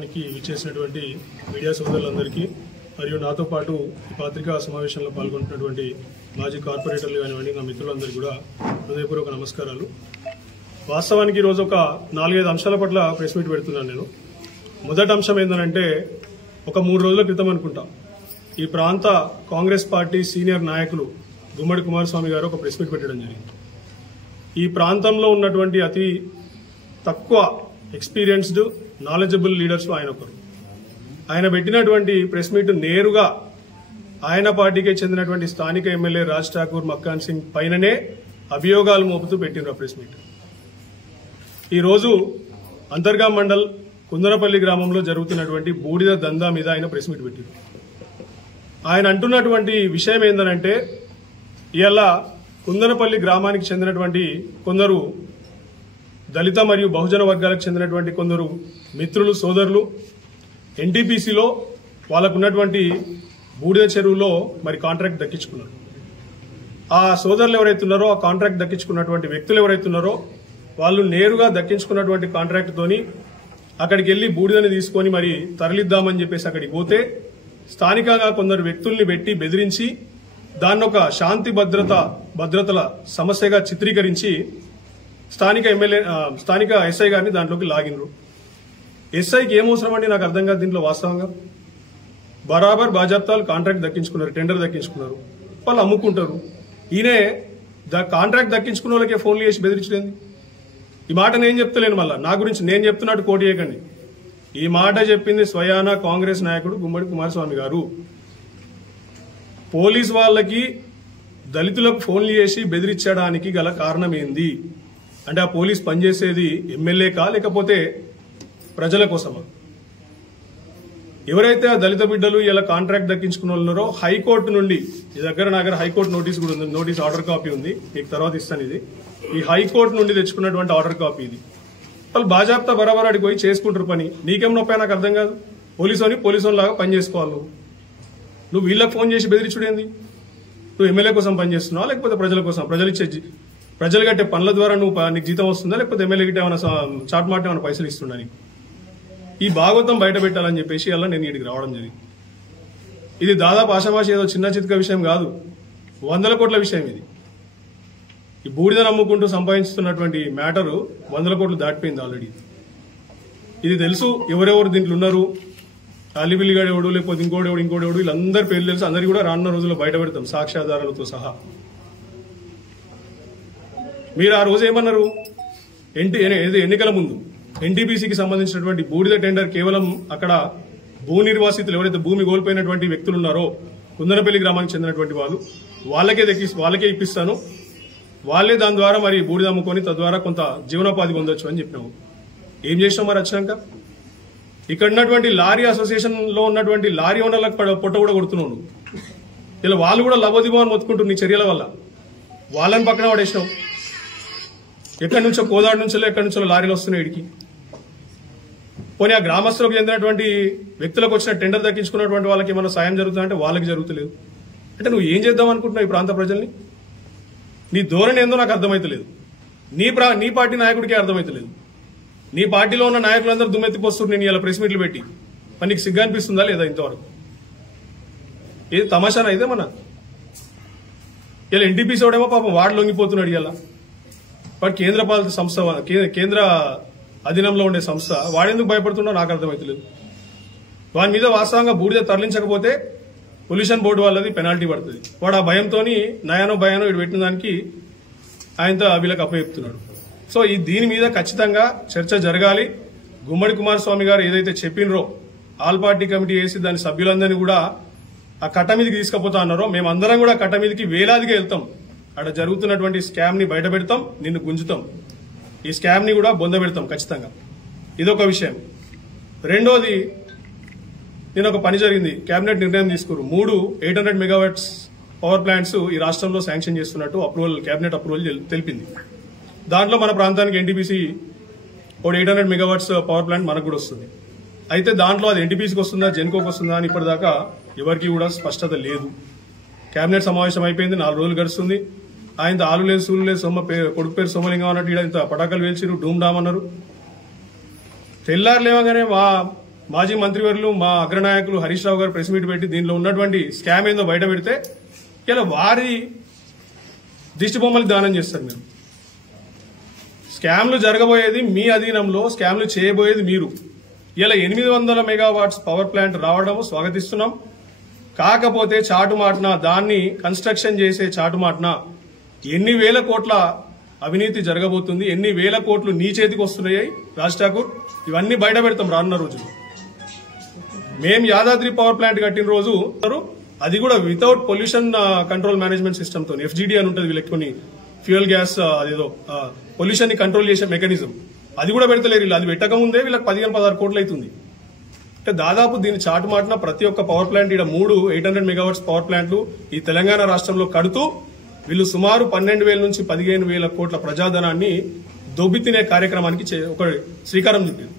విచ్చేసినటువంటి మీడియా సోదరులందరికీ మరియు నాతో పాటు ఈ పత్రికా సమావేశంలో పాల్గొంటున్నటువంటి మాజీ కార్పొరేటర్లు కానివ్వండి నా మిత్రులందరికీ కూడా హృదయపూర్వక నమస్కారాలు. వాస్తవానికి ఈరోజు ఒక 4-5 అంశాల పట్ల ప్రెస్ మీట్ పెడుతున్నాను నేను. మొదటి అంశం ఏంటంటే ఒక 3 రోజుల క్రితం అనుకుంటా ఈ ప్రాంత కాంగ్రెస్ పార్టీ సీనియర్ నాయకులు గుమ్మడి కుమారస్వామి గారు ఒక ప్రెస్ మీట్ పెట్టడం జరిగింది. ఈ ప్రాంతంలో ఉన్నటువంటి అతి తక్కువ ఎక్స్పీరియన్స్డ్ నాలెడ్జబుల్ లీడర్స్ ఆయన ఒకరు. ఆయన పెట్టినటువంటి ప్రెస్ మీట్ నేరుగా ఆయన పార్టీకే చెందినటువంటి స్థానిక ఎమ్మెల్యే రాజ్ ఠాకూర్ మక్కాన్ సింగ్ పైననే అభియోగాలు మోపుతూ పెట్టిన ప్రెస్ మీట్. ఈరోజు అంతర్గా మండల్ కుందనపల్లి గ్రామంలో జరుగుతున్నటువంటి బూడిద దందా మీద ఆయన ప్రెస్ మీట్ పెట్టారు. ఆయన అంటున్నటువంటి విషయం ఏంటంటే ఇవాళ కుందనపల్లి గ్రామానికి చెందినటువంటి కొందరు దళిత మరియు బహుజన వర్గాలకు చెందినటువంటి కొందరు మిత్రులు సోదరులు ఎన్టీపీసీలో వాళ్ళకున్నటువంటి బూడిద చెరువులో మరి కాంట్రాక్ట్ దక్కించుకున్నారు. ఆ సోదరులు ఎవరైతున్నారో ఆ కాంట్రాక్ట్ దక్కించుకున్నటువంటి వ్యక్తులు ఎవరైతున్నారో వాళ్ళు నేరుగా దక్కించుకున్నటువంటి కాంట్రాక్ట్ తోని అక్కడికి వెళ్లి బూడిదని తీసుకొని మరి తరలిద్దామని చెప్పేసి అక్కడికి పోతే స్థానికంగా కొందరు వ్యక్తుల్ని పెట్టి బెదిరించి దాన్ని ఒక శాంతి భద్రతల సమస్యగా చిత్రీకరించి స్థానిక ఎస్ఐ గారిని దాంట్లోకి లాగినరు. ఎస్ఐకి ఏమవసరం అండి నాకు అర్థం కాదు దీంట్లో. వాస్తవంగా బరాబర్ బాజాప్తాలు కాంట్రాక్ట్ దక్కించుకున్నారు, టెండర్ దక్కించుకున్నారు, వాళ్ళు అమ్ముకుంటారు. ఈయనే కాంట్రాక్ట్ దక్కించుకున్న వాళ్ళకే ఫోన్లు చేసి బెదిరించలేదు. ఈ మాట నేను చెప్తలేను, మళ్ళా నా గురించి నేను చెప్తున్నట్టు కోటి చేయకండి. ఈ మాట చెప్పింది స్వయానా కాంగ్రెస్ నాయకుడు గుమ్మడి కుమారస్వామి గారు. పోలీస్ వాళ్ళకి దళితులకు ఫోన్లు చేసి బెదిరించడానికి గల కారణం ఏంది అంటే ఆ పోలీస్ పనిచేసేది ఎమ్మెల్యేకా లేకపోతే ప్రజల కోసమా? ఎవరైతే ఆ దళిత బిడ్డలు ఇలా కాంట్రాక్ట్ దక్కించుకున్న ఉన్నారో హైకోర్టు నుండి ఈ దగ్గర హైకోర్టు నోటీస్ కూడా ఉంది, నోటీస్ ఆర్డర్ కాపీ ఉంది, మీకు తర్వాత ఇస్తాను. ఇది ఈ హైకోర్టు నుండి తెచ్చుకున్నటువంటి ఆర్డర్ కాపీ. ఇది వాళ్ళు బాజాప్తా బరాబర్ అడిగి పోయి చేసుకుంటారు పని. నీకేం నొప్పా నాకు అర్థం కాదు. పోలీసు లాగా పని చేసుకోవాలి. నువ్వు వీళ్ళకి ఫోన్ చేసి బెదిరించుడేంది? నువ్వు ఎమ్మెల్యే కోసం పనిచేస్తున్నావా లేకపోతే ప్రజల కోసం? ప్రజలు కట్టే పనుల ద్వారా నీకు జీతం వస్తుందా లేకపోతే ఎమ్మెల్యే గిట్ట ఏమైనా చాట్ మాట ఏమైనా పైసలు ఇస్తున్నా నీకు? ఈ భాగవతం బయట పెట్టాలని చెప్పేసి అలా నేను ఇక్కడికి రావడం జరిగింది. ఇది దాదాపు ఆషామాషి ఏదో చిన్న చిత్క విషయం కాదు, 100 కోట్ల విషయం. ఇది ఈ బూడిద నమ్ముకుంటూ సంపాదించుతున్నటువంటి మ్యాటరు 100 కోట్లు దాటిపోయింది ఆల్రెడీ. ఇది తెలుసు ఎవరెవరు దీంట్లో ఉన్నారు. అలిబిలిగాడు ఎవడు లేకపోతే ఇంకోడెవడు వీళ్ళందరి పేర్లు తెలుసు. అందరికీ కూడా రానున్న రోజుల్లో బయట పెడతాం సాక్ష్యాధారాలతో సహా. మీరు ఆ రోజు ఏమన్నారు? ఎన్నికల ముందు ఎన్టీపీసీకి సంబంధించినటువంటి బూడిద టెండర్ కేవలం అక్కడ భూ నిర్వాసితులు ఎవరైతే భూమి కోల్పోయినటువంటి వ్యక్తులు ఉన్నారో కుందనపల్లి గ్రామానికి చెందినటువంటి వాళ్ళకే ఇప్పిస్తాను, వాళ్ళే దాని ద్వారా మరి బూడిద అమ్ముకొని తద్వారా కొంత జీవనోపాధి పొందొచ్చు అని చెప్పినాము. ఏం చేసినాం మరి వచ్చినాక? ఇక్కడ ఉన్నటువంటి లారీ అసోసియేషన్ లో ఉన్నటువంటి లారీ ఓనర్లకు పొట్ట కూడా కొడుతున్నావు. ఇలా వాళ్ళు కూడా లబోదిబోని మొత్తుకుంటున్నారు నీ చర్యల వల్ల. వాళ్ళని పక్కన పడేసినావు. ఎక్కడి నుంచో కోదాడు నుంచో ఎక్కడి నుంచో లారీలు వస్తున్నాయి ఇడికి. పోనీ ఆ గ్రామస్తులకు చెందినటువంటి వ్యక్తులకు వచ్చిన టెండర్ దక్కించుకున్నటువంటి వాళ్ళకి ఏమైనా సాయం జరుగుతుందంటే వాళ్ళకి జరుగుతలేదు. అంటే నువ్వు ఏం చేద్దాం అనుకుంటున్నావు ఈ ప్రాంత ప్రజల్ని? నీ ధోరణి ఏందో నాకు అర్థమైతలేదు. నీ పార్టీ నాయకుడికే అర్థమైతలేదు. నీ పార్టీలో ఉన్న నాయకులందరూ దుమ్మెత్తిపోస్తున్నారు. నేను ఇలా ప్రెస్ మీట్లు పెట్టి మరి నీకు సిగ్గు అనిపిస్తుందా లేదా? ఇంతవరకు ఏది తమాషానా ఇదేమన్నా? ఇలా ఎన్టీపీసీ వాడేమో పాపం వాడు లొంగిపోతున్నాడు. ఇలా వాడు కేంద్ర పాలిత సంస్థ, కేంద్ర అధీనంలో ఉండే సంస్థ, వాడెందుకు భయపడుతున్నాడో నాకు అర్థమైతలేదు. వాని మీద వాస్తవంగా బూడిద తరలించకపోతే పొల్యూషన్ బోర్డు వాళ్ళది పెనాల్టీ పడుతుంది. వాడు ఆ భయంతో నయానో భయానో ఇటు పెట్టిన దానికి ఆయనతో వీళ్ళకి అప్పచెప్తున్నాడు. సో దీని మీద ఖచ్చితంగా చర్చ జరగాలి. గుమ్మడి కుమారస్వామి గారు ఏదైతే చెప్పినరో ఆల్ పార్టీ కమిటీ వేసి దాని సభ్యులందరినీ కూడా ఆ కట్ట మీదకి తీసుకుపోతా అన్నారో మేమందరం కూడా కట్ట మీదకి వేలాదిగా వెళ్తాం. అక్కడ జరుగుతున్నటువంటి స్కామ్ ని బయట పెడతాం, నిన్ను గుంజుతాం. ఈ స్కామ్ ని కూడా బొంద పెడతాం ఖచ్చితంగా. ఇదొక విషయం. రెండోది, నేను ఒక పని జరిగింది, కేబినెట్ నిర్ణయం తీసుకున్నారు. 3 800 మెగావాట్స్ పవర్ ప్లాంట్స్ ఈ రాష్ట్రంలో శాంక్షన్ చేస్తున్నట్టు కేబినెట్ అప్రూవల్ తెలిపింది. దాంట్లో మన ప్రాంతానికి ఎన్టీపీసీ 800 మెగావాట్స్ పవర్ ప్లాంట్ మనకు కూడా వస్తుంది. అయితే దాంట్లో అది ఎన్టీపీసీకి వస్తుందా జెన్కోకి వస్తుందా అని ఇప్పటిదాకా ఎవరికి కూడా స్పష్టత లేదు. కేబినెట్ సమావేశం అయిపోయింది, 4 రోజులు గడుస్తుంది. ఆయన ఆలు లేదు సూలు లేదు కొడుకు పేరు సోమలింగం అన్నట్టు ఇంత పటాకాలు వేల్చిరు, డూమ్ డామ్ అన్నారు. తెల్లారు లేవగానే మాజీ మంత్రివర్యులు మా అగ్రనాయకులు హరీష్ రావు గారు ప్రెస్ మీట్ పెట్టి దీనిలో ఉన్నటువంటి స్కామ్ ఏందో బయట పెడితే ఇలా వారి దిష్టి బొమ్మలకు దానం చేస్తారు. మీరు స్కామ్లు జరగబోయేది మీ అధీనంలో, స్కామ్లు చేయబోయేది మీరు. ఇలా 800 మెగావాట్స్ పవర్ ప్లాంట్ రావడం స్వాగతిస్తున్నాం. కాకపోతే చాటుమాటన దాన్ని కన్స్ట్రక్షన్ చేసే చాటుమాటన ఎన్ని వేల కోట్ల అవినీతి జరగబోతుంది, ఎన్ని వేల కోట్లు నీ చేతికి వస్తున్నాయి రాజ్ ఠాకూర్, ఇవన్నీ బయట పెడతాం రానున్న రోజులు. మేం యాదాద్రి పవర్ ప్లాంట్ కట్టిన రోజు అది కూడా without pollution control management system తో, FGD అని ఉంటుంది వీళ్ళకి, కొన్ని ఫ్యూయల్ గ్యాస్ అదేదో పొల్యూషన్ ని కంట్రోల్ చేసే మెకానిజం, అది కూడా పెడతలేరు వీళ్ళు. అది పెట్టక ముందే వీళ్ళకి 15-16 కోట్లు అవుతుంది. అంటే దాదాపు దీన్ని చాటుమాటిన ప్రతి ఒక్క పవర్ ప్లాంట్ ఇక్కడ 3 800 మెగావాట్స్ పవర్ ప్లాంట్లు ఈ తెలంగాణ రాష్ట్రంలో కడుతూ వీళ్ళు సుమారు 12,000 నుంచి 15,000 కోట్ల ప్రజాధనాన్ని దొబ్బితినే కార్యక్రమానికి ఒక శ్రీకారం చుట్టారు.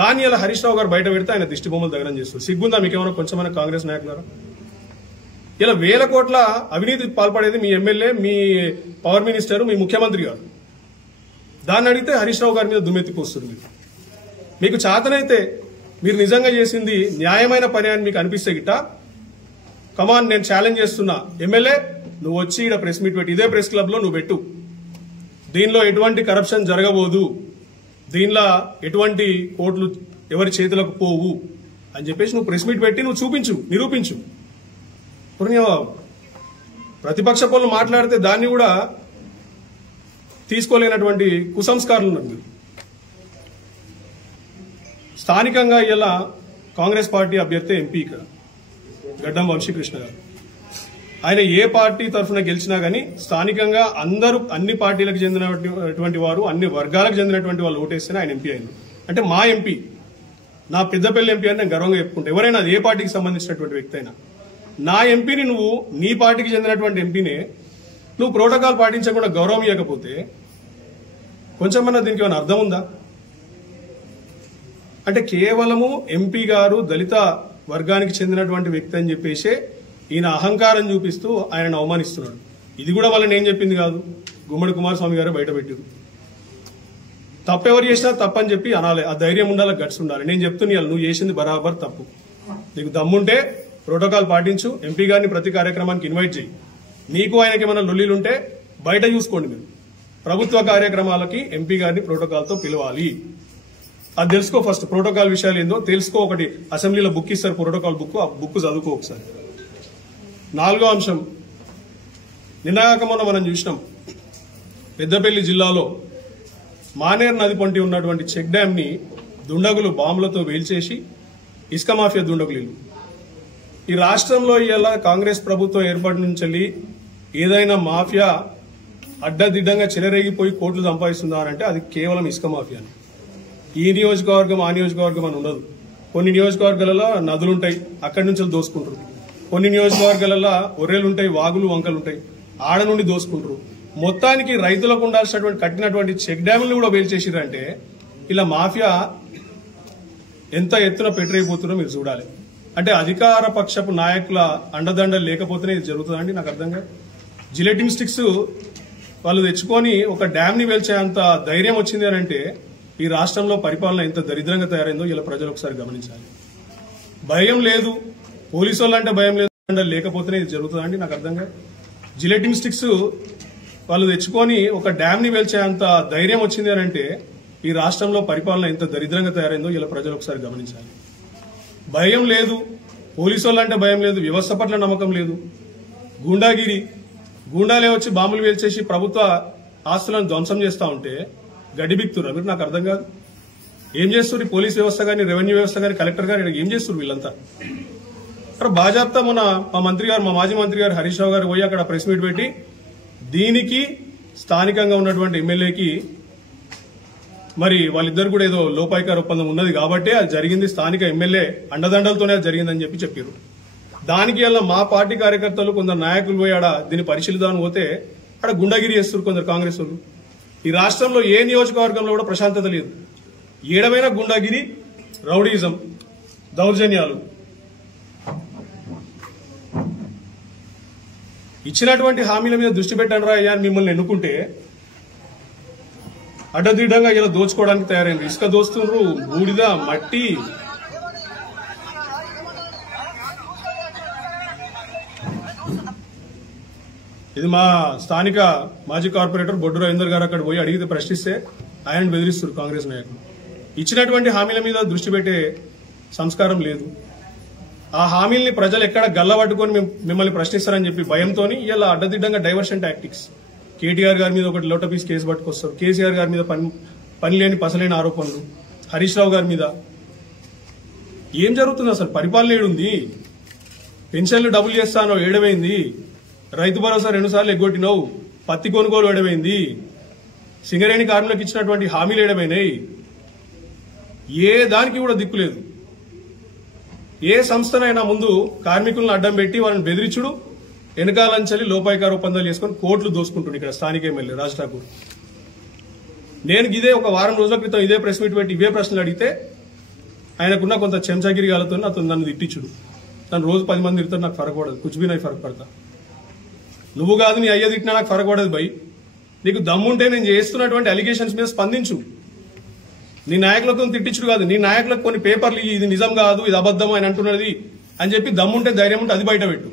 దాన్ని ఇలా హరీష్ రావు గారు బయట పెడితే ఆయన దిష్టి బొమ్మలు దగనం చేస్తారు. సిగ్గుందా మీకేమైనా కొంచెమైనా కాంగ్రెస్ నాయకులారా? ఇలా వేల కోట్ల అవినీతి పాల్పడేది మీ ఎమ్మెల్యే, మీ పవర్ మినిస్టర్, మీ ముఖ్యమంత్రి గారు. దాన్ని అడిగితే హరీష్ రావు గారి మీద దుమ్మెత్తిపోస్తుంది. మీకు చేతనైతే మీరు నిజంగా చేసింది న్యాయమైన పని అని మీకు అనిపిస్తే గిట్ట కమాన్, నేను ఛాలెంజ్ చేస్తున్నా, ఎమ్మెల్యే నువ్వు వచ్చి ఇక్కడ ప్రెస్ మీట్ పెట్టి ఇదే ప్రెస్ క్లబ్ లో నువ్వు పెట్టు, దీనిలో ఎటువంటి కరప్షన్ జరగబోదు, దీనిలో ఎటువంటి కోట్లు ఎవరి చేతులకు పోవు అని చెప్పేసి నువ్వు ప్రెస్ మీట్ పెట్టి నువ్వు చూపించు, నిరూపించు. ప్రతిపక్ష పనులు మాట్లాడితే దాన్ని కూడా తీసుకోలేనటువంటి కుసంస్కారాలు ఉన్నారు. స్థానికంగా ఇలా కాంగ్రెస్ పార్టీ అభ్యర్థి ఎంపీ ఇక్కడ గడ్డం వంశీకృష్ణ గారు, ఆయన ఏ పార్టీ తరఫున గెలిచినా గానీ స్థానికంగా అందరూ అన్ని పార్టీలకు చెందినటువంటి వారు, అన్ని వర్గాలకు చెందినటువంటి వాళ్ళు ఓటేస్తేనే ఆయన ఎంపీ అయింది. అంటే మా ఎంపీ, నా పెద్దపల్లి ఎంపీ అని నేను గర్వంగా చెప్పుకుంటా. ఎవరైనా ఏ పార్టీకి సంబంధించినటువంటి వ్యక్తి అయినా, నా ఎంపీని నువ్వు నీ పార్టీకి చెందినటువంటి ఎంపీనే నువ్వు ప్రోటోకాల్ పాటించకుండా గౌరవం ఇవ్వకపోతే కొంచెమన్నా దీనికి ఏమైనా అర్థం ఉందా? అంటే కేవలము ఎంపీ గారు దళిత వర్గానికి చెందినటువంటి వ్యక్తి అని చెప్పేసి ఈయన అహంకారం చూపిస్తూ ఆయనను అవమానిస్తున్నాడు. ఇది కూడా వాళ్ళని ఏం చెప్పింది కాదు, గుమ్మడి కుమారస్వామి గారు బయటపెట్టారు. తప్పెవరు చేసినా తప్పని చెప్పి అనాలి, ఆ ధైర్యం ఉండాలి, గట్స్ ఉండాలి. నేను చెప్తున్నా, నువ్వు చేసింది బరాబర్ తప్పు. నీకు దమ్ముంటే ప్రోటోకాల్ పాటించు, ఎంపీ గారిని ప్రతి కార్యక్రమానికి ఇన్వైట్ చేయి. నీకు ఆయనకి ఏమైనా లొల్లీలుంటే బయట చూసుకోండి. మీరు ప్రభుత్వ కార్యక్రమాలకి ఎంపీ గారిని ప్రోటోకాల్తో పిలవాలి. అది తెలుసుకో, ఫస్ట్ ప్రోటోకాల్ విషయాలు ఏందో తెలుసుకో. ఒకటి అసెంబ్లీలో బుక్ ఇస్తారు, ప్రోటోకాల్ బుక్, ఆ బుక్ చదువుకో ఒకసారి. 4వ అంశం, నిన్నగాక మొన్న మనం చూసినాం, పెద్దపల్లి జిల్లాలో మానేర్ నది పొంటి ఉన్నటువంటి చెక్ డ్యామ్ ని దుండగులు బాంబులతో వేల్చేసి ఇసుక మాఫియా దుండగులు. ఈ రాష్ట్రంలో ఇవాళ కాంగ్రెస్ ప్రభుత్వం ఏర్పాటు నుంచి ఏదైనా మాఫియా అడ్డదిడ్డంగా చెలరేగిపోయి కోట్లు సంపాదిస్తుందా అంటే అది కేవలం ఇసుక మాఫియాని. ఈ నియోజకవర్గం ఆ నియోజకవర్గం అని ఉండదు. కొన్ని నియోజకవర్గాలలో నదులుంటాయి, అక్కడి నుంచి దోసుకుంటారు. కొన్ని నియోజకవర్గాలలో ఒర్రెలుంటాయి, వాగులు వంకలుంటాయి, ఆడ నుండి దోసుకుంటారు. మొత్తానికి రైతులకు ఉండాల్సినటువంటి కట్టినటువంటి చెక్ డ్యాములను కూడా వేల్చేసిరంటే ఇలా మాఫియా ఎంత ఎత్తున పెట్టరైపోతుందో మీరు చూడాలి. అంటే అధికార పక్షపు నాయకుల అండదండలు లేకపోతేనే ఇది జరుగుతుందండి. నాకు అర్థం కాదు. జిలెటిన్ స్టిక్స్ వాళ్ళు తెచ్చుకొని ఒక డ్యామ్ ని వేల్చేంత ధైర్యం వచ్చింది అని అంటే ఈ రాష్ట్రంలో పరిపాలన ఎంత దరిద్రంగా తయారైందో ఇలా ప్రజలు ఒకసారి గమనించాలి. భయం లేదు, పోలీసు వాళ్ళంటే భయం లేదు, లేకపోతేనే ఇది జరుగుతుందండి. నాకు అర్థం కాదు. జిలెటిన్ స్టిక్స్ వాళ్ళు తెచ్చుకొని ఒక డ్యామ్ ని వేల్చేంత ధైర్యం వచ్చింది అని అంటే ఈ రాష్ట్రంలో పరిపాలన ఎంత దరిద్రంగా తయారైందో ఇలా ప్రజలు ఒకసారి గమనించాలి. భయం లేదు, పోలీసు వాళ్ళంటే భయం లేదు, వ్యవస్థ పట్ల నమ్మకం లేదు, గూండాగిరి, గూండాలే వచ్చి బాంబులు వేల్చేసి ప్రభుత్వ ఆస్తులను ధ్వంసం చేస్తా ఉంటే గడిబిక్తురా మీరు? నాకు అర్థం కాదు. ఏం చేస్తున్నారు పోలీస్ వ్యవస్థ కానీ, రెవెన్యూ వ్యవస్థ కానీ, కలెక్టర్ గారు ఏం చేస్తున్నారు వీళ్ళంతా? అక్కడ బాజాప్తా మన మా మంత్రి గారు, మా మాజీ మంత్రి గారు హరీష్ రావు గారు పోయి అక్కడ ప్రెస్ మీట్ పెట్టి దీనికి స్థానికంగా ఉన్నటువంటి ఎమ్మెల్యేకి మరి వాళ్ళిద్దరు కూడా ఏదో లోపాయికార ఒప్పందం ఉన్నది కాబట్టి అది జరిగింది, స్థానిక ఎమ్మెల్యే అండదండలతోనే అది జరిగిందని చెప్పారు. దానికి వల్ల మా పార్టీ కార్యకర్తలు కొందరు నాయకులు పోయి ఆడ దీన్ని పరిశీలిద్దామని పోతే అక్కడ గుండాగిరి చేస్తారు కొందరు కాంగ్రెస్ వాళ్ళు. ఈ రాష్ట్రంలో ఏ నియోజకవర్గంలో కూడా ప్రశాంతత లేదు. ఏడమైన గుండాగిరి, రౌడీజం, దౌర్జన్యాలు. ఇచ్చినటువంటి హామీల మీద దృష్టి పెట్టండి రా అయ్యా అని మిమ్మల్ని ఎన్నుకుంటే అడ్డదిడ్డంగా ఇలా దోచుకోవడానికి తయారైంది. ఇసుక దోస్తున్నారు, బూడిద, మట్టి, ఇది మా స్థానిక మాజీ కార్పొరేటర్ బొడ్డు రవీందర్ గారు అక్కడ పోయి అడిగితే ప్రశ్నిస్తే ఆయన బెదిరిస్తారు కాంగ్రెస్ నాయకులు. ఇచ్చినటువంటి హామీల మీద దృష్టి పెట్టే సంస్కారం లేదు. ఆ హామీల్ని ప్రజలు ఎక్కడ గల్లబట్టుకొని మిమ్మల్ని ప్రశ్నిస్తారని చెప్పి భయంతో ఇలా అడ్డదిడ్డంగా డైవర్షన్ టాక్టిక్స్. కేటీఆర్ గారి మీద ఒకటి లోటపీస్ కేసు పట్టుకొస్తారు, కేసీఆర్ గారి మీద పని లేని పసలేని ఆరోపణలు, హరీష్ రావు గారి మీద. ఏం జరుగుతుంది అసలు? పరిపాలన ఏడుంది? పెన్షన్లు డబుల్ చేస్తానో ఏడమైంది, రైతు భరోసా 2 సార్లు ఎగ్గొట్టినావు, పత్తి కొనుగోలు ఏడమైంది, సింగరేణి కార్మికులకు ఇచ్చినటువంటి హామీలు ఏడమైనాయి. ఏ దానికి కూడా దిక్కులేదు. ఏ సంస్థనైనా ముందు కార్మికులను అడ్డం పెట్టి వాళ్ళని బెదిరించుడు, వెనకాలంచలి లోపాయికార ఒప్పందాలు చేసుకుని కోట్లు దోసుకుంటుంది ఇక్కడ స్థానిక ఎమ్మెల్యే రాజ్ ఠాకూర్. నేను ఇదే ఒక వారం రోజుల క్రితం ఇదే ప్రెస్ మీట్ పెట్టి ఇవే ప్రశ్నలు అడిగితే ఆయనకున్న కొంత చెంచాగిరి గాలతో నన్ను తిట్టించుడు. నన్ను రోజు 10 మంది తిడతారు, నాకు ఫరక్ పడదు. కుచ్బీ నాకు ఫరక్ పడతా. నువ్వు కాదు నీ అయ్య తిట్టినా నాకు ఫరక్ పడదు భయ్. నీకు దమ్ముంటే నేను చేస్తున్నటువంటి అలిగేషన్స్ మీద స్పందించు. నీ నాయకులతో తిట్టించుడు కాదు, నీ నాయకులకు కొన్ని పేపర్లు ఇది నిజం కాదు, ఇది అబద్ధం అని అంటున్నది అని చెప్పి దమ్ముంటే ధైర్యం ఉంటే అది బయట పెట్టు.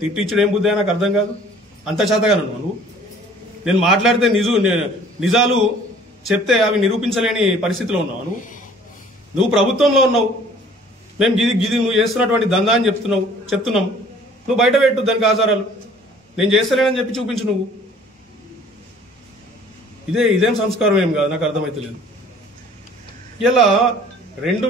తిట్టించుడు ఏం బుద్ధి నాకు అర్థం కాదు. అంత చేతగా నువ్వు నేను మాట్లాడితే నిజాలు చెప్తే అవి నిరూపించలేని పరిస్థితిలో ఉన్నావు. నువ్వు ప్రభుత్వంలో ఉన్నావు, మేము గిది నువ్వు చేస్తున్నటువంటి దందా అని చెప్తున్నాం. నువ్వు బయట పెట్టు దానికి ఆధారాలు. నేను చేస్తలేనని చెప్పి చూపించు నువ్వు. ఇదేం సంస్కారం ఏం కాదు, నాకు అర్థమైతే లేదు. ఇలా 2